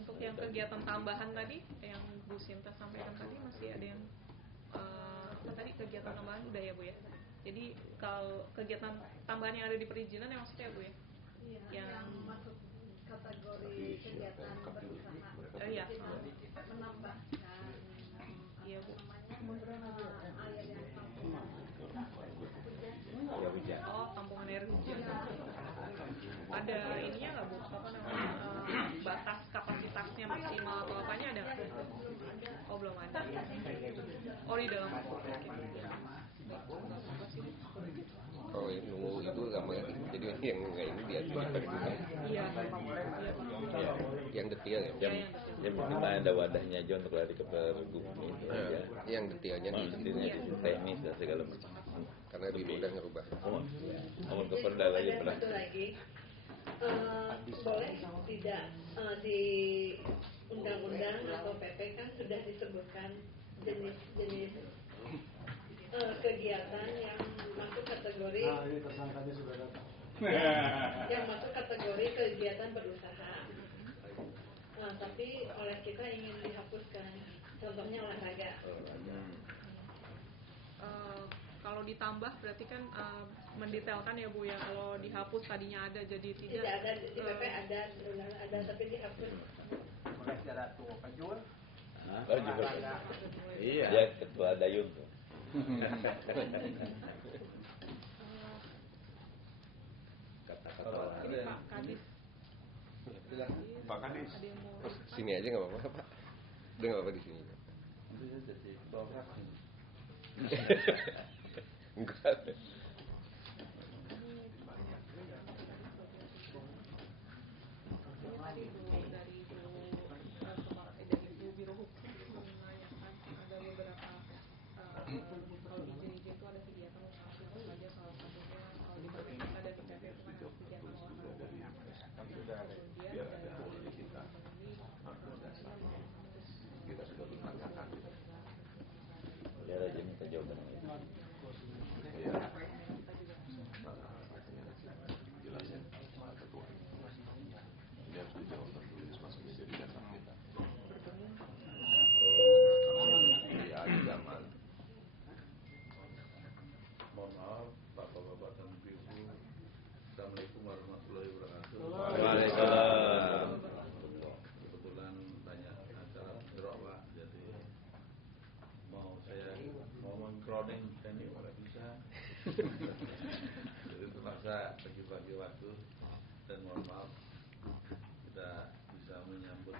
Untuk yang kegiatan tambahan tadi yang Bu Sinta sampaikan tadi masih ada yang apa tadi kegiatan tambahan udah ya Bu ya. Jadi kalau kegiatan tambahan yang ada di perizinan yang maksudnya Bu ya? Iya, yang masuk kategori kegiatan berusaha. Iya. Menambahkan Iya Bu. air yang tampungan. Oh, tampungan air hujan. Ada ininya nggak Bu? Apa namanya? Batas kapasitasnya maksimal atau apanya ada nggak? Oh belum ada. Oh di dalam. Kalau yang nunggu itu sama jadi yang nggak ini diatur di pergub. Iya. Yang detail ya. Yang penting ada wadahnya aja untuk lari ke pergub ini. Yang detailnya di teknis dan segala macam. Karena lebih mudah ngerubah. Namun ke perda lagi Ada satu lagi, boleh tidak di undang-undang atau PP kan sudah disebutkan jenis-jenis kegiatan yang masuk kategori ini tersangkanya sudah datang. yang masuk kategori kegiatan berusaha. Tapi oleh kita ingin dihapuskan, contohnya olahraga. Kalau ditambah berarti kan mendetailkan ya Bu ya. Kalau dihapus tadinya ada jadi tidak. Tidak ada di PP ada tapi dihapus. Iya. Dia ketua Dayun tuh. Kata-kata Pak Kadis. Pak Kadis. Sini aja nggak apa-apa Pak. Udah nggak apa-apa di sini. Enggak. Dari Bu Biro Hukum menanyakan ada beberapa kalau izin-izin itu ada kegiatan usaha itu saja salah satunya di PP kita dan di PP itu kan ada kegiatan olahraga. Kemudian dari kita sudah mengatakan. Ya aja minta jawaban. Iya. Jelasnya Pak Ketua. Ini harus dijawab tertulis masuk di data kita. Iya, zaman. Mohon maaf, Bapak-bapak dan Ibu. Assalamualaikum warahmatullahi wabarakatuh. Waalaikumsalam. Kebetulan banyak acara Pak, jadi mau mengcrowding ini nggak bisa. Jadi terpaksa bagi-bagi waktu dan mohon maaf kita bisa menyambut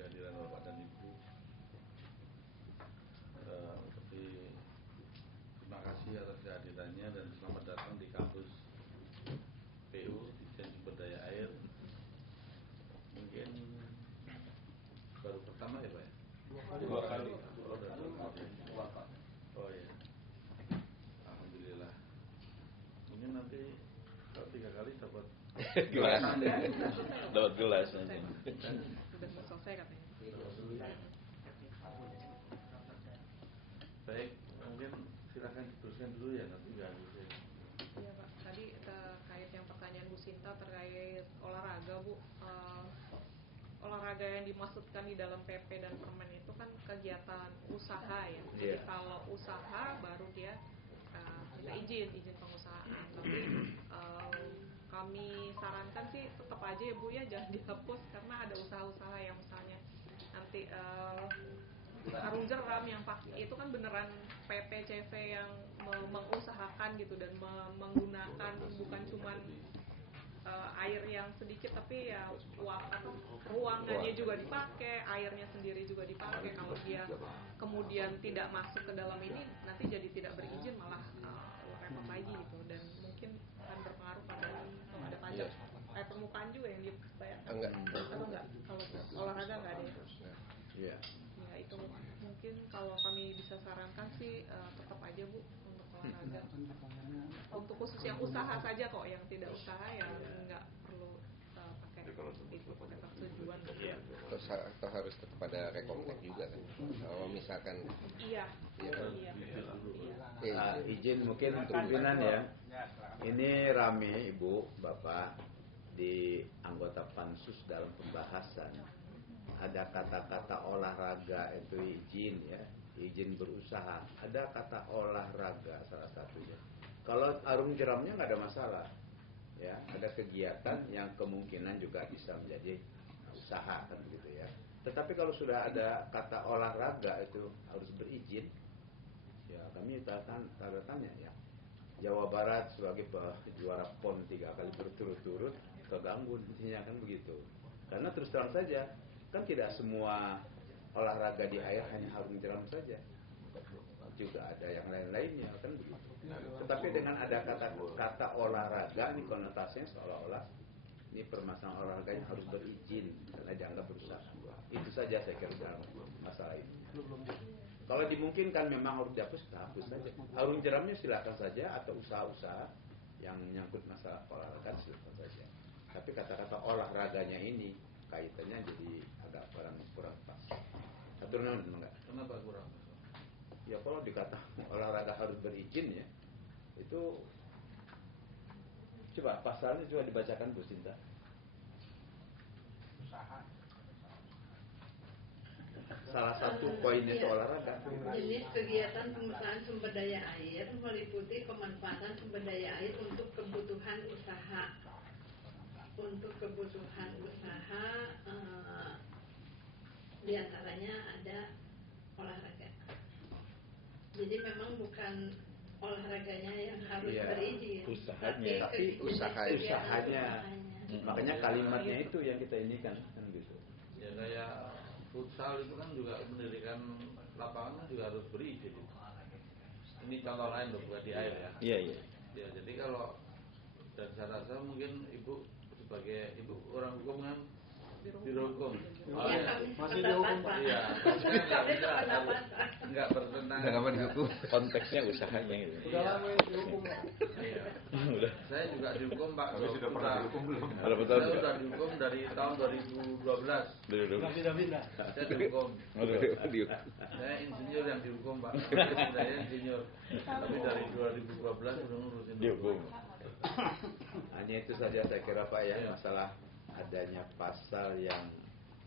kehadiran Bapak dan Ibu. Tapi terima kasih atas kehadirannya dan selamat datang di kampus PU Ditjen Sumber Daya Air. Mungkin baru pertama ya Pak ya? Dua kali. Oh, udah dua kali. Oh ya. Alhamdulillah. Mungkin nanti kalau 3 kali dapat Gelas. Dapat gelas nanti. Sudah selesai katanya. Baik, mungkin silakan diteruskan dulu ya, nanti nggak harus ya. Iya Pak, tadi terkait yang pertanyaan Bu Sinta terkait olahraga Bu. Olahraga yang dimaksudkan di dalam PP dan Permen itu kan kegiatan usaha ya. Jadi kalau usaha baru dia kita izin pengusahaan. Tapi kami sarankan sih tetap aja ya Bu ya, jangan dihapus karena ada usaha-usaha yang misalnya nanti sarung jeram yang pakai itu kan beneran PPCV yang mengusahakan gitu dan menggunakan bukan cuman air yang sedikit tapi ya ruangannya juga dipakai, airnya sendiri juga dipakai. Kalau dia kemudian tidak masuk ke dalam ini nanti jadi tidak berizin malah repot lagi gitu dan mungkin akan berpengaruh pada kalau ada pajak permukaan juga yang dibayarkan. Enggak. Kalau olahraga enggak ada ya. Iya. Ya itu mungkin kalau kami bisa sarankan sih tetap aja Bu untuk olahraga. Untuk khusus yang usaha saja kok, yang tidak usaha ya nggak perlu pakai itu pakai persetujuan. Iya. Atau harus tetap ada rekomtek juga kan? Kalau misalkan Iya. Izin mungkin untuk pimpinan ya. Ini rame Ibu, Bapak di anggota pansus dalam pembahasan ada kata-kata olahraga itu izin ya, izin berusaha. Ada kata olahraga salah satunya. Kalau arum jeramnya nggak ada masalah. Ya, ada kegiatan yang kemungkinan juga bisa menjadi usaha kan begitu ya. Tetapi kalau sudah ada kata olahraga itu harus berizin, ya kami tanda tanya ya. Jawa Barat sebagai juara PON 3 kali berturut-turut keganggu intinya kan begitu. Karena terus terang saja kan tidak semua olahraga di air hanya arum jeram saja, juga ada yang lain-lainnya kan begitu. Tetapi dengan ada kata olahraga ini konotasinya seolah-olah ini permasalahan olahraganya harus berizin karena dianggap berusaha. Itu saja saya kira dalam masalah ini. Kalau dimungkinkan memang harus dihapus, hapus saja. Arum jeramnya silakan saja atau usaha-usaha yang menyangkut masalah olahraga silakan saja. Tapi kata-kata olahraganya ini kaitannya jadi agak kurang pas. Aturan enggak? Kenapa kurang? Ya kalau dikata olahraga harus berizin ya, itu coba pasalnya coba dibacakan Bu Sinta. Salah satu poinnya itu olahraga. Jenis kegiatan pengusahaan sumber daya air meliputi pemanfaatan sumber daya air untuk kebutuhan usaha. Untuk kebutuhan usaha diantaranya ada olahraga. Jadi memang bukan olahraganya yang harus berizin, tapi usahanya. Makanya kalimatnya itu yang kita ini kan gitu. Ya kayak futsal itu kan juga mendirikan lapangan juga harus berizin. Ini contoh lain loh, bukan di air ya. Iya. Ya jadi kalau dan saya rasa mungkin Ibu sebagai Ibu orang hukum kan dihukum. Masih dihukum Pak. Iya. Enggak bertentangan. Enggak apa dihukum. Konteksnya usahanya gitu. Udah lama dihukum Pak. Iya. Udah. Saya juga dihukum Pak. Tapi sudah pernah dihukum belum? Ada betul. Saya sudah dihukum dari tahun 2012. Pindah-pindah. Saya dihukum. Saya insinyur yang dihukum Pak. Saya insinyur. Tapi dari 2012 sudah ngurusin dihukum. Hanya itu saja saya kira Pak ya, masalah adanya pasal yang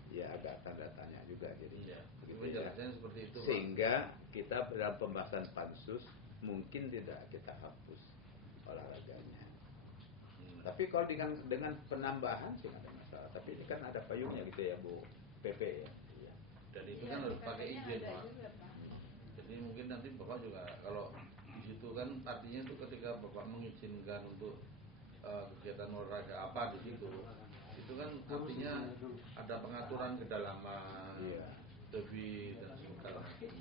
ya agak tanda tanya juga jadi penjelasannya seperti itu Pak. Sehingga kita dalam pembahasan pansus mungkin tidak kita hapus olahraganya. Tapi kalau dengan penambahan sih ada masalah. Tapi ini kan ada payungnya gitu ya Bu PP ya. Dan itu kan harus pakai izin Pak. Jadi mungkin nanti Bapak juga kalau di situ kan artinya itu ketika Bapak mengizinkan untuk kegiatan olahraga apa di situ, itu kan artinya ada pengaturan kedalaman, debit dan segala macam.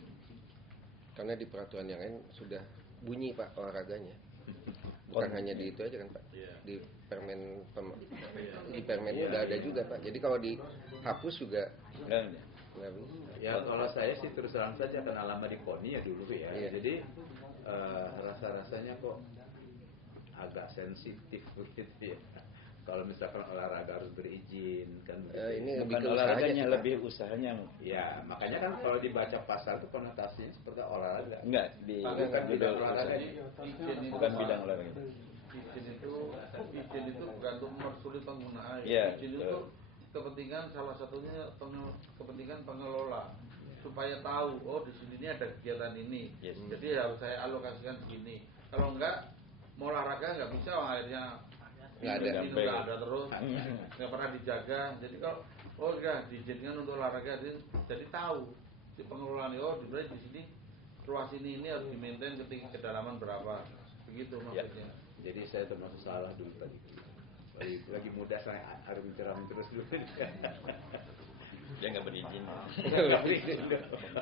Karena di peraturan yang lain sudah bunyi Pak olahraganya. Bukan hanya di itu aja kan Pak. Di permen di permennya udah ada juga Pak. Jadi kalau dihapus juga nggak bisa. Ya kalau saya sih terus terang saja karena lama di KONI ya dulu ya. Jadi rasa-rasanya kok agak sensitif begitu ya. Kalau misalkan olahraga harus berizin kan ini bukan olahraganya, lebih usahanya. Ya, makanya kan kalau dibaca pasal itu konotasinya seperti olahraga. Enggak, bukan bidang olahraga. Bukan bidang olahraga. Izin itu bukan untuk mempersulit penggunaan. Yeah, izin itu kepentingan salah satunya kepentingan pengelola supaya tahu oh di sini ada kegiatan ini. Yes. Jadi harus saya alokasikan begini. Kalau enggak mau olahraga nggak bisa akhirnya nggak ada terus nggak pernah dijaga. Jadi kalau enggak diizinkan untuk olahraga jadi tahu si pengelolaan di sini ruas ini harus di-maintain ketinggian kedalaman berapa begitu maksudnya. Jadi saya termasuk salah dulu tadi. Lagi muda saya harus bicara terus dulu. Dia nggak berizin.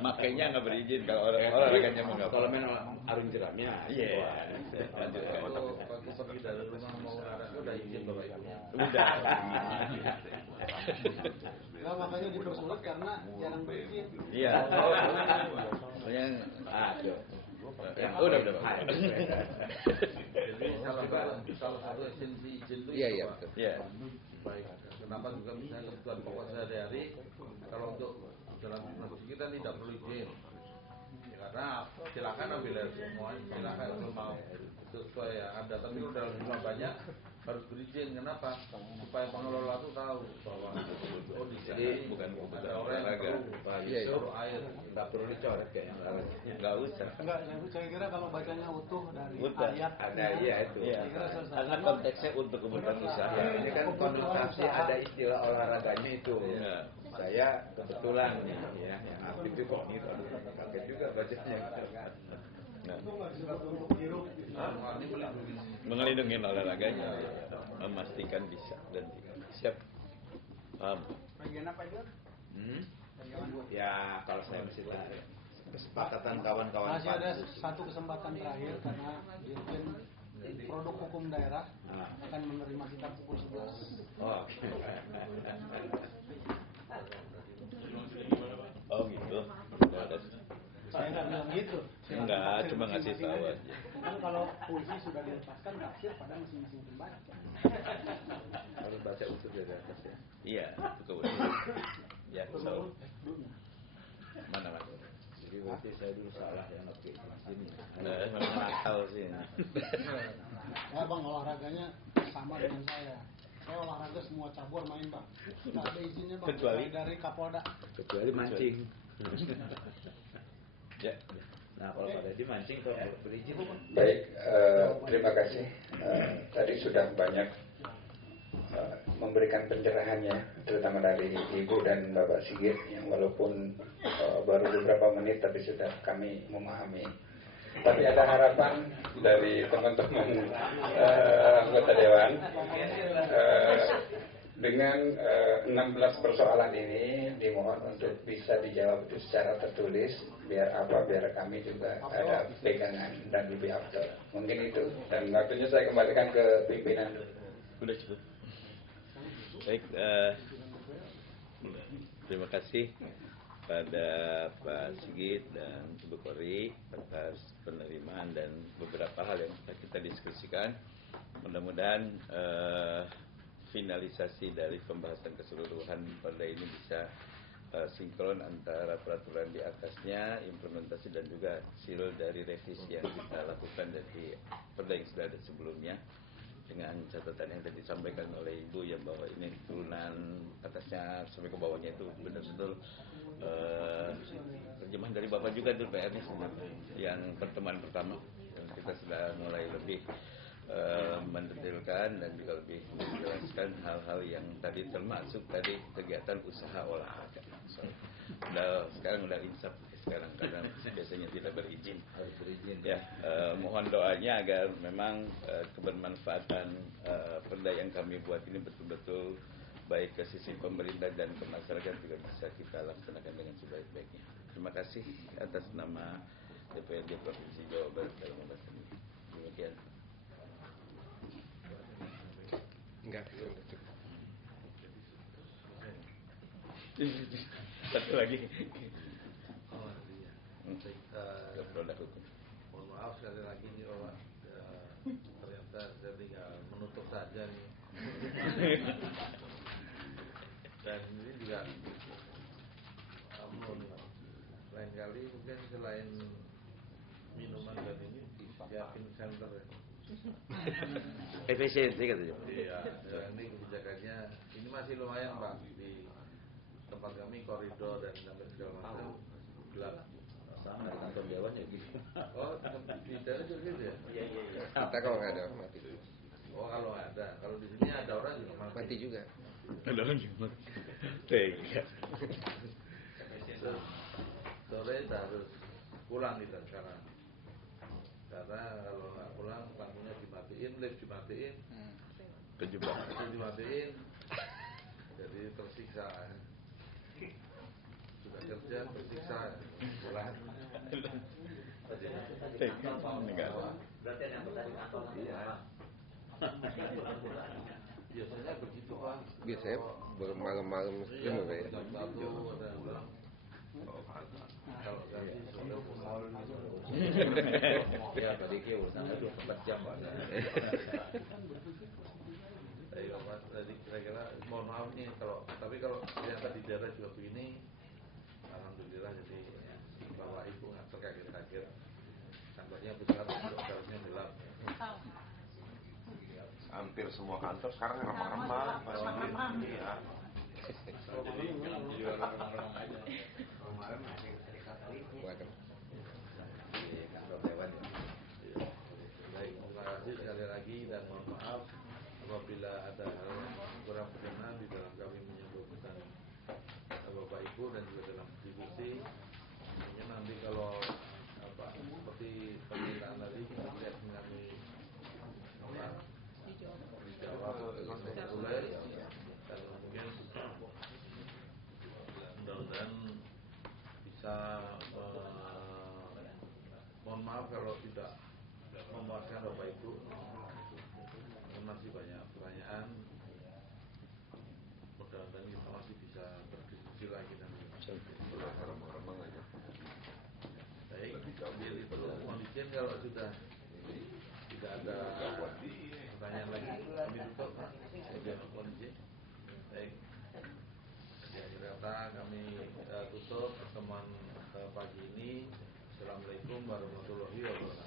Makanya nggak berizin kalau olahraganya mau nggak. Kalau main arum jeramnya. Iya. Lanjut. Waktu pergi dari rumah mau olahraga udah izin Bapak Ibu. Udah. Nah, makanya dipersulit karena jarang berizin. Iya. Soalnya udah. Udah. Jadi salah satu esensi izin itu Iya, Pak. betul. Iya. Baik. Kenapa juga misalnya kebutuhan pokok sehari-hari kalau untuk dalam masjid kita tidak perlu izin. Ya, karena silakan ambil air semua, silakan kalau mau sesuai yang ada. Tapi kalau dalam jumlah banyak harus berizin. Kenapa? Supaya pengelola itu tahu bahwa di Jadi sini bukan ada orang yang perlu air. nggak perlu dicoret kayak nggak usah. Enggak, saya kira kalau bacanya utuh dari Udah, ayat ada iya itu. Saya kira selesai. Karena konteksnya untuk kebutuhan usaha. Ini kan konotasi ada istilah olahraganya itu. Ya. Saya kebetulan ya yang aktif itu kok gitu, aduh kaget juga bacanya. Melindungi olahraganya, memastikan bisa dan siap. Paham? Bagian apa itu? Ya kalau saya mesti lah kesepakatan kawan-kawan Masih ada pansus. satu kesempatan terakhir karena Dirjen Produk Hukum Daerah akan menerima kita pukul 11. Oh, Oh gitu. Saya nggak bilang gitu. Enggak, cuma ngasih tahu aja. Kan kalau puisi sudah dilepaskan tafsir pada masing-masing pembaca. harus baca utuh dari atas ya. Iya, itu kebetulan. Ya, so. Mana mas? Jadi berarti saya dulu salah yang oke sini. Memang nakal sih. Ya bang, olahraganya sama dengan saya. Saya olahraga semua cabur main bang. Nggak ada izinnya bang. Kecuali dari Kapolda. Kecuali mancing. Ya. Nah kalau pada di mancing kok berizin. Baik, terima kasih. Tadi sudah banyak memberikan pencerahannya, terutama dari Ibu dan Bapak Sigit, yang walaupun baru beberapa menit tapi sudah kami memahami. Tapi ada harapan dari teman-teman anggota Dewan dengan 16 persoalan ini dimohon untuk bisa dijawab itu secara tertulis, biar kami juga ada pegangan dan lebih afdal. Mungkin itu, dan waktunya saya kembalikan ke pimpinan. Sudah cukup. Baik, terima kasih pada Pak Sigit dan Ibu Kori atas penerimaan dan beberapa hal yang kita diskusikan. Mudah-mudahan finalisasi dari pembahasan keseluruhan pada ini bisa sinkron antara peraturan di atasnya, implementasi dan juga hasil dari revisi yang kita lakukan dari perda yang sudah ada sebelumnya, dengan catatan yang tadi disampaikan oleh Ibu ya bahwa ini turunan atasnya sampai ke bawahnya itu benar-benar terjemahan dari Bapak juga tuh PR-nya yang pertemuan pertama, dan kita sudah mulai lebih mendetailkan dan juga lebih menjelaskan hal-hal yang tadi termasuk tadi kegiatan usaha olahraga. So, sekarang udah insaf sekarang karena biasanya tidak berizin. Harus berizin. Ya, mohon doanya agar memang kebermanfaatan perda yang kami buat ini betul-betul baik ke sisi pemerintah dan ke masyarakat juga bisa kita laksanakan dengan sebaik-baiknya. Terima kasih atas nama DPRD Provinsi Jawa Barat dalam pembahasan ini. Demikian. Enggak. Satu lagi. Produk hukum. Mohon maaf sekali lagi nih Bapak, ternyata saya tinggal menutup saja nih. Dan ini juga lain kali mungkin selain minuman dan ini disiapin center ya. Efisiensi katanya. Iya, ini kebijakannya ini masih lumayan Pak, di tempat kami koridor dan segala macam gelap. Sama di kantor Dewan ya gitu. Oh, di daerah juga gitu ya? Iya. Kita kalau nggak ada mati. Oh, kalau ada, kalau di sini ada orang juga Mati juga. Ada orang juga. Tega. Sore kita harus pulang kita sekarang. Karena kalau nggak pulang, lampunya dimatiin, lift dimatiin, Kejebak. itu dimatiin, jadi tersiksa. Sudah kerja tersiksa, pulang. Berarti yang tadi kantor Iya. Biasanya begitu Pak. Biasanya malam-malam Iya, semua ya. jam 1 ada Kalau ganti Ya tadi ke urusan 24 jam Pak. Jadi kira-kira mohon maaf nih tapi kalau ternyata di daerah juga begini, alhamdulillah. Jadi Bapak Ibu nggak terkaget-kaget. Kantornya besar, harusnya gelap. Hampir semua kantor sekarang remang-remang. Iya. Jadi jualan remang-remang aja. Baik, terima kasih sekali lagi dan mohon maaf apabila ada hal yang kurang berkenan di dalam kami menyebutkan Bapak Ibu dan juga dalam diskusi. Mungkin nanti kalau seperti permintaan tadi kita lihat kami dijawab oleh dan mungkin mudah-mudahan bisa mohon maaf kalau tidak memuaskan Bapak Ibu. Masih banyak pertanyaan. Mudah-mudahan kita masih bisa berdiskusi lagi nanti. Baik, sambil itu mohon izin kalau sudah tidak ada pertanyaan lagi kami tutup. Mohon izin. Baik. Di akhir kata kami tutup pertemuan pagi ini. Assalamualaikum warahmatullahi wabarakatuh.